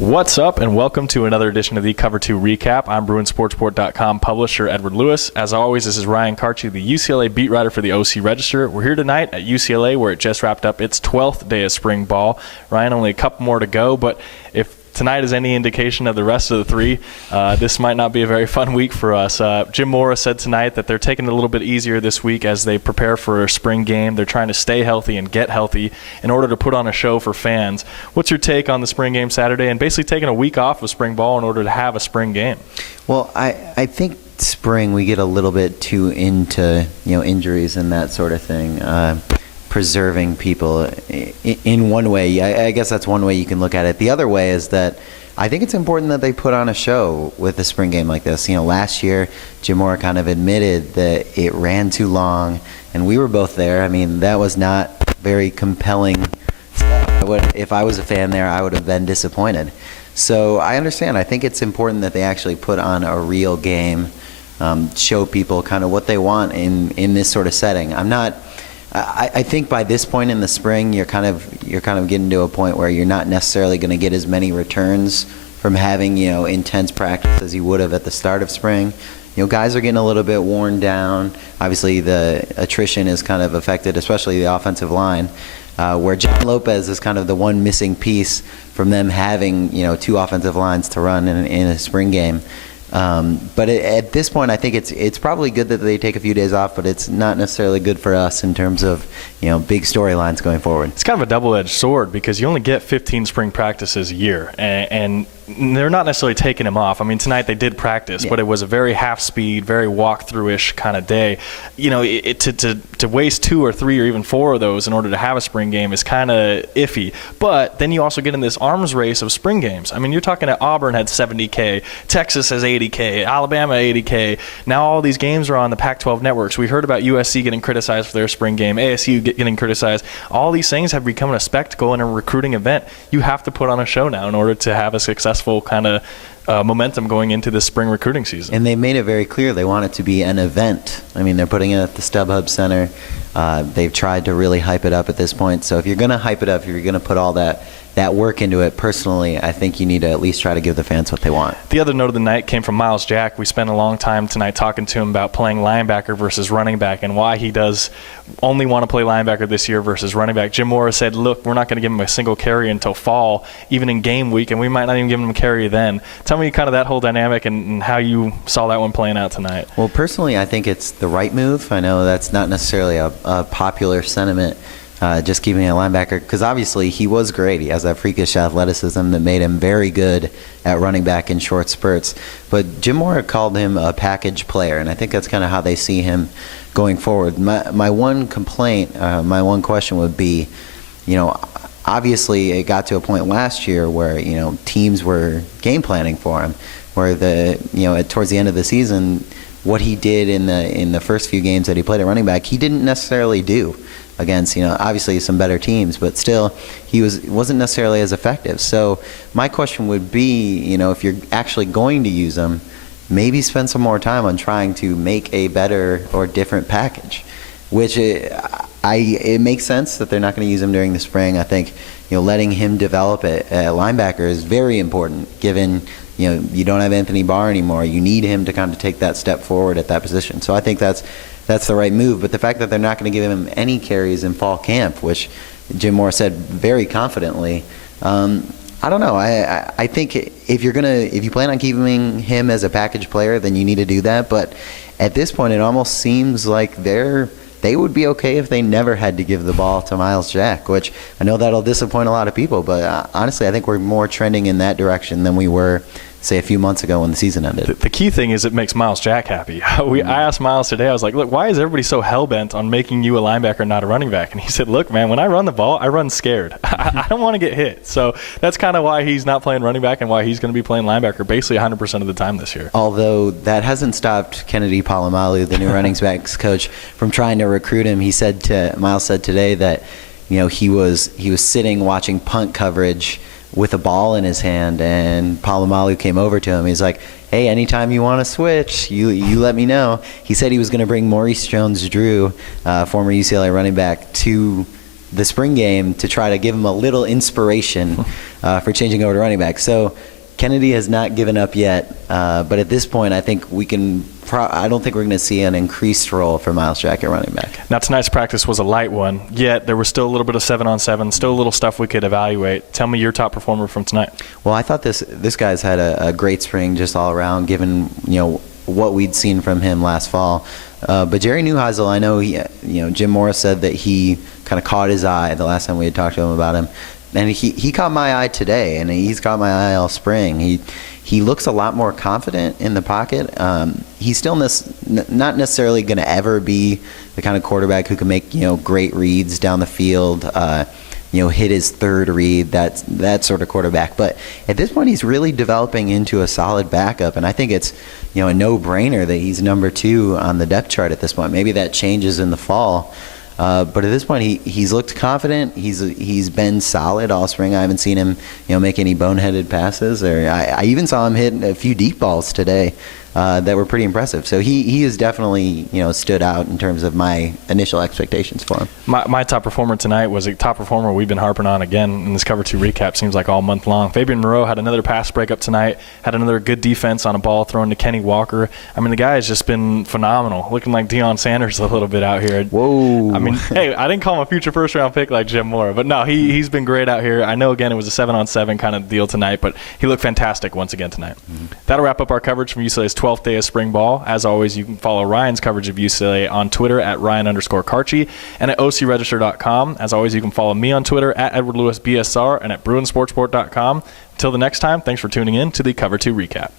What's up, and welcome to another edition of the Cover 2 Recap. I'm BruinSportsport.com publisher Edward Lewis. As always, this is Ryan Karchi, the UCLA beat writer for the OC Register. We're here tonight at UCLA, where it just wrapped up its 12th day of spring ball. Ryan, only a couple more to go, but if tonight is any indication of the rest of the three, this might not be a very fun week for us. Jim Mora said tonight that they're taking it a little bit easier this week as they prepare for a spring game. They're trying to stay healthy and get healthy in order to put on a show for fans. What's your take on the spring game Saturday and basically taking a week off of spring ball in order to have a spring game? Well, I think spring we get a little bit too into injuries and that sort of thing. Preserving people in one way. I guess that's one way you can look at it. The other way is that I think it's important that they put on a show with a spring game like this. Last year, Jim Mora kind of admitted that it ran too long, and we were both there. I mean, that was not very compelling. If I was a fan there, I would have been disappointed. So I understand. I think it's important that they actually put on a real game, show people kind of what they want in this sort of setting. I think by this point in the spring, you're kind of getting to a point where you're not necessarily going to get as many returns from having intense practice as you would have at the start of spring. Guys are getting a little bit worn down. Obviously, the attrition is kind of affected, especially the offensive line, where John Lopez is kind of the one missing piece from them having two offensive lines to run in a spring game. But at this point, I think it's probably good that they take a few days off, but it's not necessarily good for us in terms of big storylines going forward. It's kind of a double-edged sword because you only get 15 spring practices a year, and they're not necessarily taking them off. I mean, tonight they did practice, but it was a very half-speed, very walk-through-ish kind of day. To waste 2 or 3 or even 4 of those in order to have a spring game is kind of iffy. But then you also get in this arms race of spring games. I mean, you're talking at Auburn had 70K, Texas has 80K, Alabama 80K. Now all these games are on the Pac-12 networks. We heard about USC getting criticized for their spring game, ASU getting criticized. All these things have become a spectacle and a recruiting event. You have to put on a show now in order to have a successful kind of momentum going into the spring recruiting season. And they made it very clear they want it to be an event. I mean, they're putting it at the StubHub Center. They've tried to really hype it up at this point. So if you're going to hype it up, if you're going to put all that work into it, personally, I think you need to at least try to give the fans what they want. The other note of the night came from Myles Jack. We spent a long time tonight talking to him about playing linebacker versus running back and why he does only want to play linebacker this year versus running back. Jim Mora said, look, we're not going to give him a single carry until fall, even in game week, and we might not even give him a carry then. Tell me kind of that whole dynamic and how you saw that one playing out tonight. Well, personally, I think it's the right move. I know that's not necessarily a popular sentiment. Just keeping a linebacker, because obviously he was great. He has that freakish athleticism that made him very good at running back in short spurts. But Jim Mora called him a package player, and I think that's kind of how they see him going forward. My one complaint, my one question would be, obviously it got to a point last year where teams were game planning for him, where towards the end of the season, what he did in the first few games that he played at running back, he didn't necessarily do against obviously some better teams, but still he wasn't necessarily as effective. So my question would be, if you're actually going to use them, maybe spend some more time on trying to make a better or different package, which it makes sense that they're not going to use him during the spring. I think letting him develop at linebacker is very important, given you don't have Anthony Barr anymore. You need him to kind of take that step forward at that position. So I think that's the right move. But the fact that they're not going to give him any carries in fall camp, which Jim Mora said very confidently, I don't know. I think if you plan on keeping him as a package player, then you need to do that. But at this point, it almost seems like they would be okay if they never had to give the ball to Myles Jack, which I know that'll disappoint a lot of people. But honestly, I think we're more trending in that direction than we were, say, a few months ago when the season ended. The key thing is it makes Myles Jack happy. I asked Myles today, I was like, look, why is everybody so hell-bent on making you a linebacker, not a running back? And he said, look, man, when I run the ball, I run scared. I don't want to get hit. So that's kind of why he's not playing running back and why he's going to be playing linebacker basically 100% of the time this year. Although that hasn't stopped Kennedy Palomalu, the new running backs coach, from trying to recruit him. Myles said today that he was sitting watching punt coverage with a ball in his hand, and Palomalu came over to him. He's like, hey, anytime you want to switch, you let me know. He said he was going to bring Maurice Jones-Drew, former UCLA running back, to the spring game to try to give him a little inspiration for changing over to running back. So Kennedy has not given up yet, but at this point, I think we can. I don't think we're going to see an increased role for Miles Jack at running back. Now, tonight's practice was a light one, yet there was still a little bit of 7-on-7, still a little stuff we could evaluate. Tell me your top performer from tonight. Well, I thought this guy's had a great spring just all around, given what we'd seen from him last fall. But Jerry Neuheisel, I know Jim Morris said that he kind of caught his eye the last time we had talked to him about him, and he caught my eye today, and he's caught my eye all spring. He looks a lot more confident in the pocket. He's still not necessarily going to ever be the kind of quarterback who can make great reads down the field, hit his third read, that sort of quarterback. But at this point, he's really developing into a solid backup, and I think it's a no-brainer that he's number 2 on the depth chart at this point. Maybe that changes in the fall. But at this point, he's looked confident. He's been solid all spring. I haven't seen him, make any boneheaded passes. Or I even saw him hit a few deep balls today that were pretty impressive. So he has definitely stood out in terms of my initial expectations for him. My top performer tonight was a top performer we've been harping on again in this Cover 2 recap, seems like all month long. Fabian Moreau had another pass breakup tonight, had another good defense on a ball thrown to Kenny Walker. I mean, the guy has just been phenomenal, looking like Deion Sanders a little bit out here. Whoa. I mean, hey, I didn't call him a future first-round pick like Jim Moore, but no, he's been great out here. I know, again, it was a 7-on-7 kind of deal tonight, but he looked fantastic once again tonight. Mm-hmm. That'll wrap up our coverage from UCLA's 12th day of spring ball. As always, you can follow Ryan's coverage of UCLA on Twitter at Ryan_Karchi and at OCRegister.com. As always, you can follow me on Twitter at EdwardLewisBSR and at BruinSportsport.com. Until the next time, thanks for tuning in to the Cover 2 Recap.